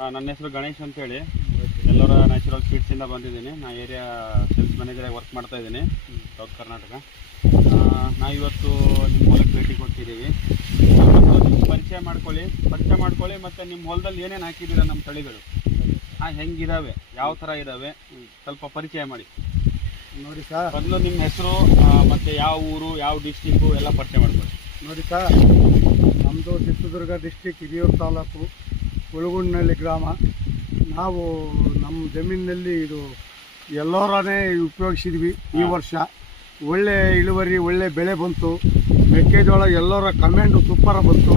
ನನ್ನ ಹೆಸರು ಗಣೇಶ್ ಅಂತೇಳಿ, ಎಲ್ಲರ ನ್ಯಾಚುರಲ್ ಸ್ವೀಟ್ಸಿಂದ ಬಂದಿದ್ದೀನಿ. ನಾನು ಏರಿಯಾ ಸೇಲ್ಸ್ ಮ್ಯಾನೇಜರಾಗಿ ವರ್ಕ್ ಮಾಡ್ತಾ ಇದ್ದೀನಿ ಸೌತ್ ಕರ್ನಾಟಕ. ನಾವಿವತ್ತು ನಿಮ್ಮ ಹೊಲಕ್ಕೆ ಭೇಟಿ ಕೊಡ್ತಿದ್ದೀವಿ. ಮತ್ತು ನಿಮ್ಮ ಪರಿಚಯ ಮಾಡ್ಕೊಳ್ಳಿ ಮತ್ತು ನಿಮ್ಮ ಹೊಲದಲ್ಲಿ ಏನೇನು ಹಾಕಿದ್ದೀರಾ ನಮ್ಮ ತಳಿಗಳು ಹೆಂಗಿದ್ದಾವೆ, ಯಾವ ಥರ ಇದ್ದಾವೆ ಸ್ವಲ್ಪ ಪರಿಚಯ ಮಾಡಿ. ನೋಡಿ ಸರ್, ಮೊದಲು ನಿಮ್ಮ ಹೆಸರು ಮತ್ತು ಯಾವ ಊರು, ಯಾವ ಡಿಸ್ಟಿಕ್ಕು ಎಲ್ಲ ಪರಿಚಯ ಮಾಡ್ಕೊಳ್ಳಿ. ನೋಡಿ ಸರ್, ನಮ್ಮದು ಚಿತ್ರದುರ್ಗ ಡಿಸ್ಟಿಕ್, ಹಿರಿಯೂರು ತಾಲೂಕು, ಉಳಗುಂಡ್ನಳ್ಳಿ ಗ್ರಾಮ. ನಾವು ನಮ್ಮ ಜಮೀನಿನಲ್ಲಿ ಇದು ಎಲ್ಲೋರನೇ ಉಪಯೋಗಿಸಿದ್ವಿ. ಈ ವರ್ಷ ಒಳ್ಳೆ ಇಳುವರಿ, ಒಳ್ಳೆ ಬೆಳೆ ಬಂತು. ಮೆಕ್ಕೆಜೋಳ ಎಲ್ಲರ ಕಮೆಂಡು ಸೂಪರ ಬಂತು.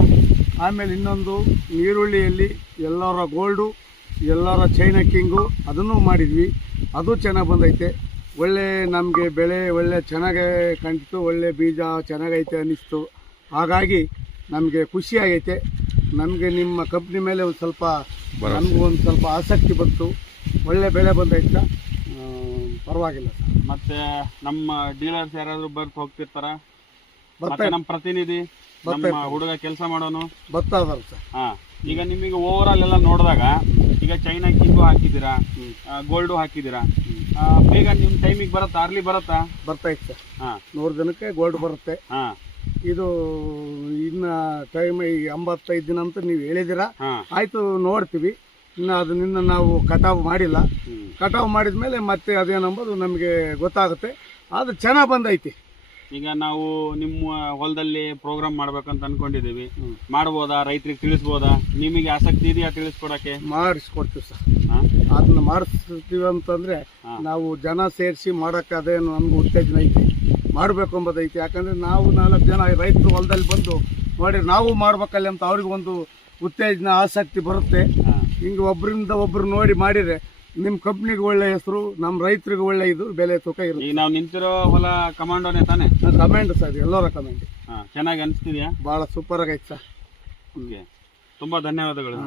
ಆಮೇಲೆ ಇನ್ನೊಂದು ಈರುಳ್ಳಿಯಲ್ಲಿ ಎಲ್ಲರ ಗೋಲ್ಡು, ಎಲ್ಲರ ಚೈನಾ ಕಿಂಗು ಅದನ್ನು ಮಾಡಿದ್ವಿ. ಅದು ಚೆನ್ನಾಗಿ ಬಂದೈತೆ. ಒಳ್ಳೆ ನಮಗೆ ಬೆಳೆ ಒಳ್ಳೆ ಚೆನ್ನಾಗೇ ಕಾಣ್ತು. ಒಳ್ಳೆ ಬೀಜ ಚೆನ್ನಾಗೈತೆ ಅನ್ನಿಸ್ತು. ಹಾಗಾಗಿ ನಮಗೆ ಖುಷಿಯಾಗೈತೆ. ನಮಗೆ ನಿಮ್ಮ ಕಂಪ್ನಿ ಮೇಲೆ ಒಂದು ಸ್ವಲ್ಪ ನಮಗೂ ಒಂದು ಸ್ವಲ್ಪ ಆಸಕ್ತಿ ಬಂತು. ಒಳ್ಳೆ ಬೆಳೆ ಬಂದೈತೆ, ಪರವಾಗಿಲ್ಲ ಸರ್. ಮತ್ತು ನಮ್ಮ ಡೀಲರ್ಸ್ ಯಾರಾದರೂ ಬರ್ತು ಹೋಗ್ತಿರ್ತಾರ? ಮತ್ತೆ ನಮ್ಮ ಪ್ರತಿನಿಧಿ, ನಮ್ಮ ಹುಡುಗ ಕೆಲಸ ಮಾಡೋನು ಬರ್ತಾ ಇದಾರೆ ಸರ್. ಹಾಂ, ಈಗ ನಿಮಗೆ ಓವರ್ ಆಲ್ ಎಲ್ಲ ನೋಡಿದಾಗ ಈಗ ಚೈನಾ ಕಿಂಗು ಹಾಕಿದ್ದೀರಾ, ಗೋಲ್ಡು ಹಾಕಿದ್ದೀರಾ, ಬೇಗ ನಿಮ್ಮ ಟೈಮಿಗೆ ಬರುತ್ತಾ, ಅರ್ಲಿ ಬರುತ್ತಾ? ಬರ್ತೈತೆ ಸರ್. ಹಾಂ, 100 ದಿನಕ್ಕೆ ಗೋಲ್ಡ್ ಬರುತ್ತೆ. ಹಾಂ, ಇದು ಇನ್ನು ಟೈಮ್ ಈ 85 ದಿನ ಅಂತ ನೀವು ಹೇಳಿದ್ದೀರಾ. ಆಯಿತು, ನೋಡ್ತೀವಿ. ಇನ್ನು ಅದನ್ನ ನಾವು ಕಟಾವು ಮಾಡಿಲ್ಲ. ಕಟಾವು ಮಾಡಿದ ಮೇಲೆ ಮತ್ತೆ ಅದೇನಂಬೋದು ನಮಗೆ ಗೊತ್ತಾಗುತ್ತೆ. ಅದು ಚೆನ್ನಾಗಿ ಬಂದೈತಿ. ಈಗ ನಾವು ನಿಮ್ಮ ಹೊಲದಲ್ಲಿ ಪ್ರೋಗ್ರಾಮ್ ಮಾಡ್ಬೇಕಂತ ಅನ್ಕೊಂಡಿದ್ದೀವಿ. ಮಾಡ್ಬೋದಾ? ರೈತರಿಗೆ ತಿಳಿಸ್ಬೋದಾ? ನಿಮಗೆ ಆಸಕ್ತಿ ಇದೆಯಾ ತಿಳಿಸ್ಕೊಡಕ್ಕೆ? ಮಾಡಿಸ್ಕೊಡ್ತೀವಿ ಸರ್. ಅದನ್ನ ಮಾಡಿಸ್ತೀವಿ ಅಂತಂದ್ರೆ ನಾವು ಜನ ಸೇರಿಸಿ ಮಾಡೋಕ್ಕೆ ಅದೇನು ನಮ್ಗೆ ಉತ್ತೇಜನ ಐತಿ, ಮಾಡಬೇಕು ಎಂಬುದೈತಿ. ಯಾಕಂದ್ರೆ ನಾವು 4 ಜನ ರೈತರು ಹೊಲದಲ್ಲಿ ಬಂದು ನೋಡಿ ನಾವು ಮಾಡ್ಬೇಕಲ್ಲ ಅಂತ ಅವ್ರಿಗೆ ಒಂದು ಉತ್ತೇಜನ, ಆಸಕ್ತಿ ಬರುತ್ತೆ. ಹಿಂಗೆ ಒಬ್ಬರಿಂದ ಒಬ್ರು ನೋಡಿ ಮಾಡಿದ್ರೆ ನಿಮ್ಮ ಕಂಪ್ನಿಗೆ ಒಳ್ಳೆ ಹೆಸರು, ನಮ್ಮ ರೈತರಿಗೆ ಒಳ್ಳೆ ಇದು ಬೆಲೆ ತೂಕ ಇರುತ್ತೆ. ಈಗ ನಾವು ನಿಂತಿರೋ ಹೊಲ ಕಮಾಂಡೋನೇ ತಾನೆ? ಕಮೆಂಟ್ ಸರ್, ಎಲ್ಲರ ಕಮೆಂಟ್. ಚೆನ್ನಾಗಿ ಅನಿಸ್ತಿದ್ಯಾ? ಭಾಳ ಸೂಪರ್ ಆಗೈತೆ ಸರ್. ಓಕೆ, ತುಂಬ ಧನ್ಯವಾದಗಳು.